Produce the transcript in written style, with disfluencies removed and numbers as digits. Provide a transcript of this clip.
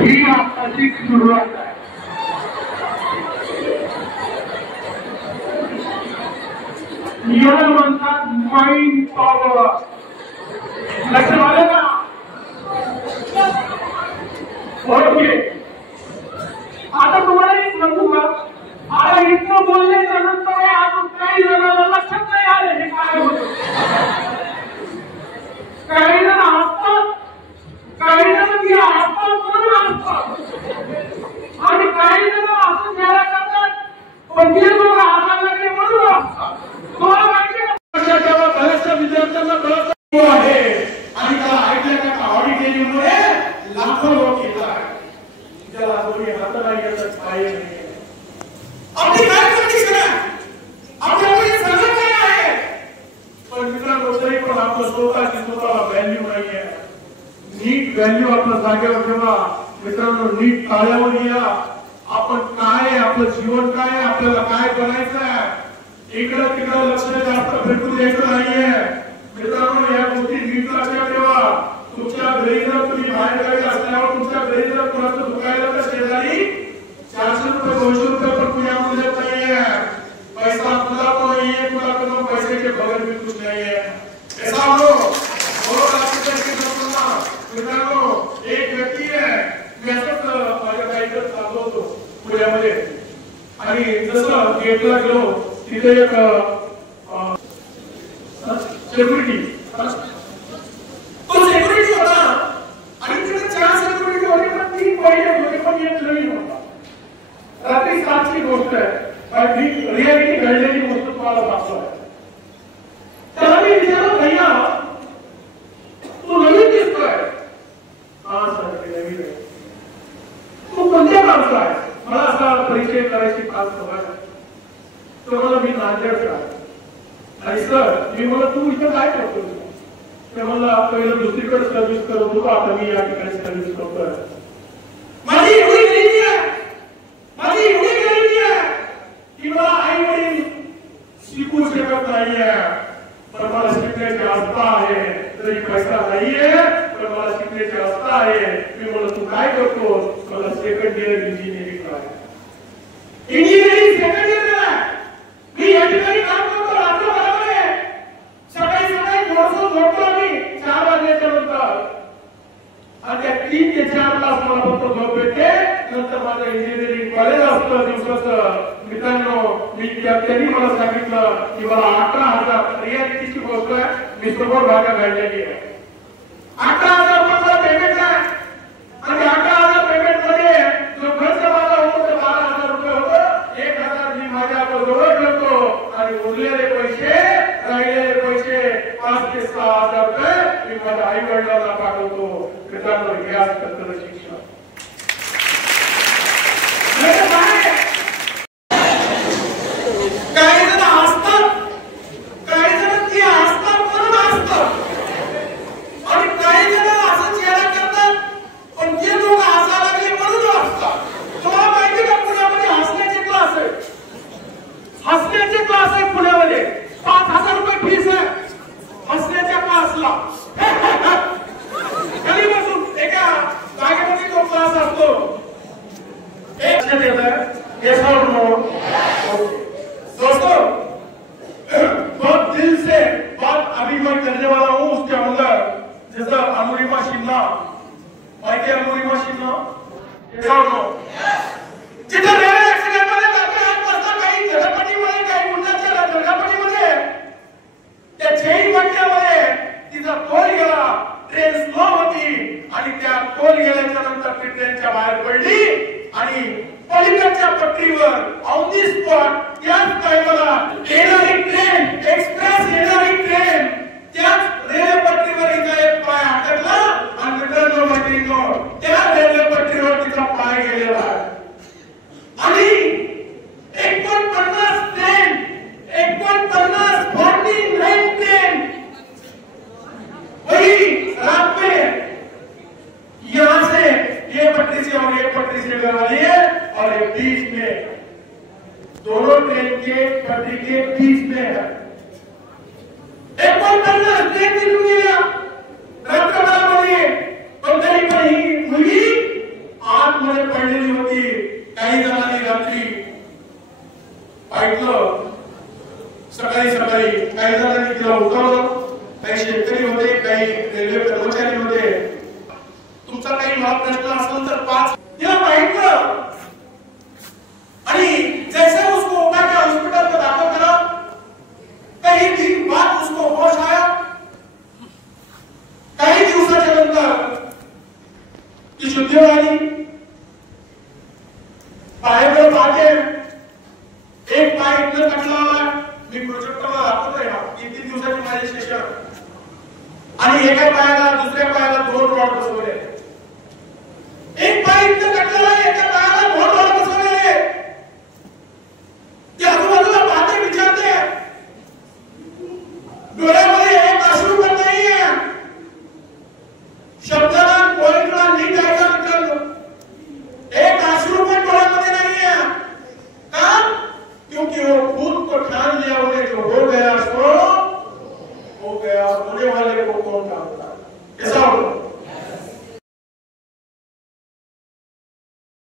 ही आताची सुरुवात आहे. याला म्हणतात माइंड पॉवर. लक्षात आलं ना? ओके. आता तुम्हाला एक सांगू का, आता इतकं बोलल्याच्या नंतर अजून काही जणांना लक्षात नाही आलं हे काय होतं. काही जण हसतात, काही जण ती हसतात म्हणून हसतात, आणि काही जण असं द्यायला करतात पण ते लोक हसायला लागले म्हणून हसतात. तुम्हाला माहिती आहे का, तेव्हा बऱ्याचशा विद्यार्थ्यांना कळत आहे आणि त्याला ऐकल्या का ऑडिटेरियममुळे लाखो लोक येतात. त्याला दोन्ही हात नाही येतात, पाय नाही. आपली काय कंडिशन आहे, आपल्याकडे सगळं काय आहे, पण मित्रांनो तरी पण आपलं स्वतःची स्वतःला व्हॅल्यू नाही आहे. नीट व्हॅल्यू आपल्या जागेवर ठेवा मित्रांनो. नीट ताळ्यावर घ्या. आपण काय आहे, आपलं जीवन काय आहे, आपल्याला काय करायचं आहे, इकडं तिकडं लक्ष जास्त फेकून द्यायचं नाहीये मित्रांनो. या गोष्टी नीट लक्षात ठेवा. तुमच्या घरी जर तुम्ही बाहेर गावी असल्यावर तुमच्या घरी जर कोणाचं दुखायला तर शेजारी 400 रुपये 200 रुपये पण पुण्यामध्ये देत नाहीये. पैसा तुला तो नाहीये, तुला तो पैशाचे बगल भी कुछ नाहीये. ऐसा हो मित्रांनो. एक व्यक्ती आहे, मी असंच माझ्या गाडीकडे चाललो होतो पुण्यामध्ये, आणि जसं गेटला गेलो तिथे एक सेक्युरिटी, तो सेक्युरिटी होता, आणि तिथे 4 सेक्युरिटी होते पण 3 पहिले होते पण एक नवीन होता. रात्री 7ची गोष्ट आहे, रियालिटी घडलेली गोष्ट तुम्हाला दाखवतो. त्याला मी विचारलं, भैया तू नवीन दिसतोय. हा सर मी नवीन आहे. तू कोणत्या गावचा आहे, मला असा परिचय करायची खास सवय आहे. तो मला मी नांदेडचा आहे. आणि सर मी मला तू इथं काय करतो, ते मला पहिलं दुसरीकडे सर्व्हिस करत होतो, आता मी या ठिकाणी सर्व्हिस करतोय. माझी एवढी गरिबी आहे, माझी एवढी गरिबी आहे की मला आई वडील शिकू शकत नाहीये, पण मला शिकण्याची आस्था आहे. तरी पैसा नाहीये पण मला शिकण्याची आस्था आहे. मी म्हणलं तू काय करतो, मला सेकंड इयर इंजिनिअरिंग करायचं. इंजिनिअरिंग सेकंड इयर मी या ठिकाणी काम करतो. रात्र बरोबर आहे, सकाळी सकाळी थोडंसं झोपतो मी 4 वाजल्याच्या नंतर, आणि त्या 3 ते 4 तास मला फक्त झोप भेटते. नंतर माझं इंजिनिअरिंग कॉलेज असतं दिवसाचं. मित्रांनो मी त्यांनी मला सांगितलं की मला 18,000 रियालिटीची गोष्ट आहे, मी समोर भागा घडलेली आहे. 18,000 मला पेमेंट आहे, आणि 18,000 पेमेंट मध्ये जो खर्च माझा होतो ते 12,000 रुपये होतो. 1,000 मी माझ्या जवळ ठेवतो, आणि उरलेले पैसे राहिलेले पैसे 5 ते 6,000 रुपये मी माझ्या आई वडिलांना पाठवतो. मित्रांनो हे असतं शिक्षण. काही जण हसतात, काही जण ती हसतात म्हणून हसतात, आणि काही जण असं चेहरा करतात पण ते लोक हसायला लागले म्हणून हसतात. तुम्हाला माहिती का पुण्यामध्ये हसण्याचे क्लास आहेत, हसण्याचे क्लास आहेत पुण्यामध्ये. 5,000 रुपये फीस आहे हसण्याच्या क्लासला. खाली बसून एका जागेमध्ये तो क्लास असतो. एक दोस्तों बहुत दिल से बात अभी मैं करने वाला हूँ उसके अंदर. जैसा अनुरिमा सिन्हा, माहिती अनुरिमा सिन्हा जिथे रेल्वे ऍक्सिडेंट मध्ये काही झडपटीमध्ये काही गुंडाच्या झडपटीमध्ये त्या चेन पट्ट्यामध्ये तिचा तोल गेला. ट्रेन स्लो होती आणि त्या तोल गेल्याच्या नंतर ती ट्रेनच्या बाहेर पडली, आणि पलीकडच्या पट्टीवर ऑन दी स्पॉट त्याच टाइमला येणारी ट्रेन, एक्सप्रेस येणारी ट्रेन त्याच रेल्वे पट्टीवर तिचा एक पाय अडकला, आणि मित्रांनो मैत्रिणींनो त्या रेल्वे पट्टीवर तिचा पाय गेलेला आहे. आणि 49 ट्रेन, 49 49 ट्रेन वही रात में पट्टी के बीच में है। एक और टन्नर ट्रेन निघून गेल्या रात्रभरामध्ये, पण तरी पण ही मुलगी आतमध्ये पडलेली होती। काही जणांनी रात्री ऐकलं, सकाळी सकाळी काही जणांनी तिला उठवलं, काही शेतकरी होते, काही रेल्वे कर्मचारी होते। तुमचा काही मला प्रश्न असेल तर 5 तिला ऐकलं आणि जैसे उसको उठा के हॉस्पिटल में दाखिल करा, कई दिन बाद उसको होश आया। काही दिवसाच्या नंतर ती शुद्ध झाली। पायावर पाहते एक पाय इथं कटला, मी प्रोजेक्टरला दाखवतोय ना, 3 दिवसाची माझी सेशन, आणि एका पायाला दुसऱ्या पायाला 2 रॉड बसवले। एक पाय इथं कटला, एका